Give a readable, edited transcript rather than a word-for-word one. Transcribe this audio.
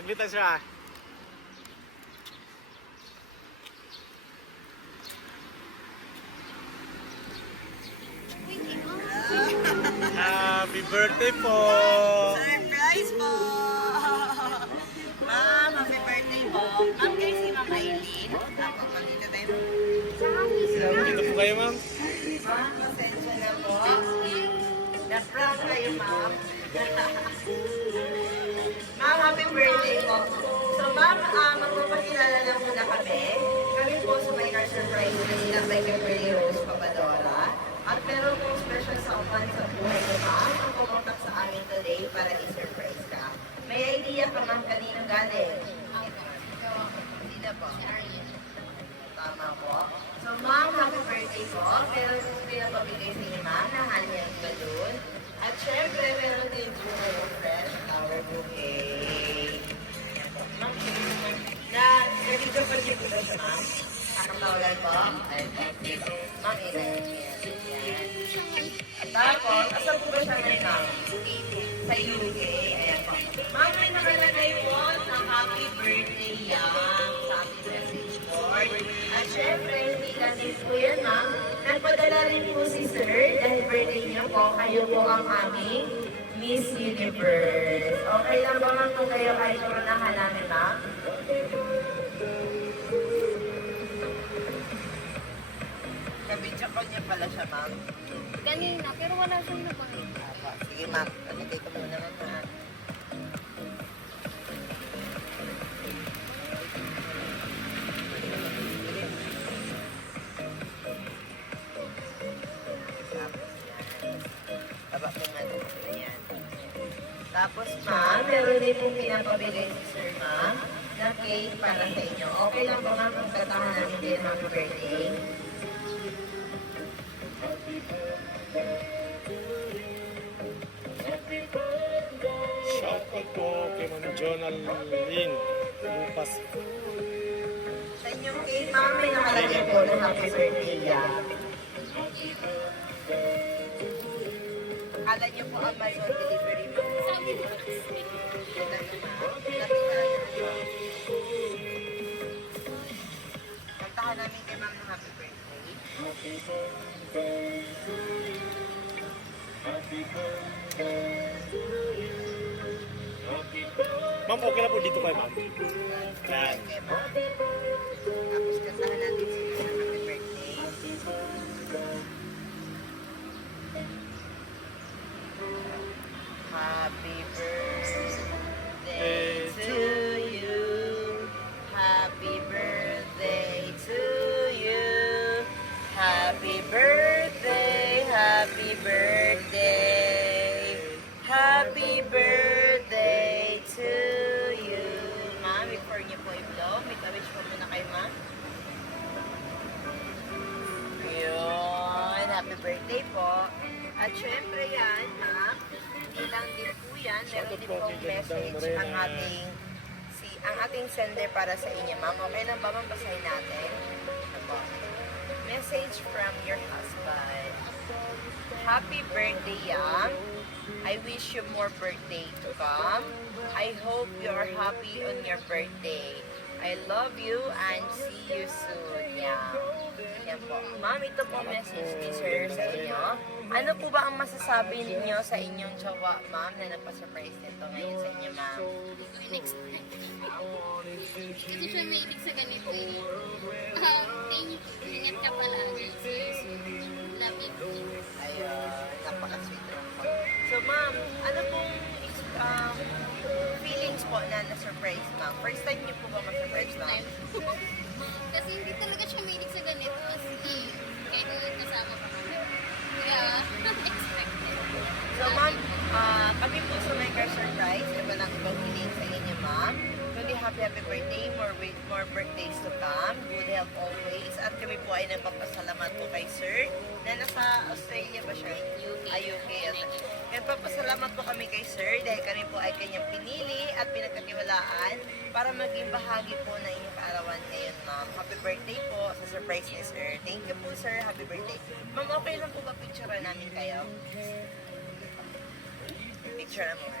Saglit na siya. Happy birthday po! Surprise po! Ma'am, happy birthday po. Ma'am, kayo si Ma'am Aileen. Ako, magdito tayo. Dito po kayo, ma'am. Ma'am, pasensya na po. Na-proud kayo, ma'am. Ma'am, happy birthday po. So, ma'am, magpapakilala lang muna kami. Kami po sa My Car Surprise na sila by Kimberly Rose Papadora. At meron pong special someone sa buhay ko, ma'am, ang pumuntak sa amin today para i-surprise ka. May idea ka, ma'am, kanino galing? Hindi na po. Tama po. So, ma'am, happy birthday po. Meron pong pinapabigay sa inyo, ma'am, na hanyang balloon. At syempre, meron din po yung fresh flower bouquet. Ma'am, na-video pa niyo po ba siya, ma'am? Nakatawalan po? Ma'am, yan. At tapos, asan po ba siya ngayon, ma'am? Sa UK. Ayan po. Ma'am, may nakalagay po na happy birthday yan sa ating message board. At syempre, hindi lang din po yan, ma'am. Nagpadala rin po si Sir dahil birthday niyo po. Kayo po ang aming Miss Universe. Okay lang ba, ma'am, kung kayo kahit unahan namin, ma'am? Kabidya ko niya pala siya, ma'am. Kanina, pero wala siyang nakuha. Sige, ma'am. Kanitay ko muna, ma'am. Tapos, ma'am, meron din pong pinapabigay si Sir, ma'am, na cake para sa inyo. Okay lang ba, ma'am, kung katahan namin din happy birthday? Shoutout po kay Ma'am Jonalyn Lupas. Sa inyong cake, ma'am, may nakalagay po na happy birthday yan. Akala niyo po ang my own delivery mo. Sabi mo kasi. Kantahan namin kay ma'am ng happy birthday. Ma'am, okay na po dito kayo, ma'am. Yan. Kay ma'am. Tapos kantahan natin sila ng happy birthday. Happy birthday to you. Happy birthday to you. Happy birthday, happy birthday. Happy birthday to you. Ma'am, before niyo po i-blow, may ka-wish po muna kayo, ma'am. Yun, happy birthday po. At syempre yan, ma'am, hindi lang din po yan, meron din pong message ang ating sender para sa inyo, ma'am. Okay lang ba, ma'am, basahin natin? Ito po. Message from your husband. Happy birthday, Yam. I wish you more birthday to come. I hope you're happy on your birthday. I love you and see you soon. Yan. Yan po. Ma'am, ito po message ni Sir sa inyo. Ano po ba ang masasabi ninyo sa inyong jowa, ma'am, na nagpa-surprise nito ngayon sa inyo, ma'am? Hindi ko in-expect. Kasi siya may ibig sa ganito eh. Thank you. Ingat ka palagi. Love you. Ayun, napaka-sweet lang po. So, ma'am, ano pong feelings po na na-surprise, ma'am? First time niyo po ba ma-surprise, ma'am? Kasi hindi talaga siya may ibig sa ganito. Kasi kahit nung kasama pa kami. Kaya, unexpected. So, ma'am, kami po sa My Car Surprise, iba lang ibang feeling sa inyo, ma'am. Really happy birthday, more birthdays to come, good health always. At kami po ay nagpapasalamat po kay Sir, na nasa Australia ba siya? UK. Nagpapasalamat po kami kay Sir dahil kami po ay kanyang pinili at pinagkatiwalaan para maging bahagi po ng inyong kaarawan ngayon, ma'am. Happy birthday po sa surprise ni Sir. Thank you po, Sir. Happy birthday. Ma'am, okay lang po ba picture namin kayo? Picture na mo.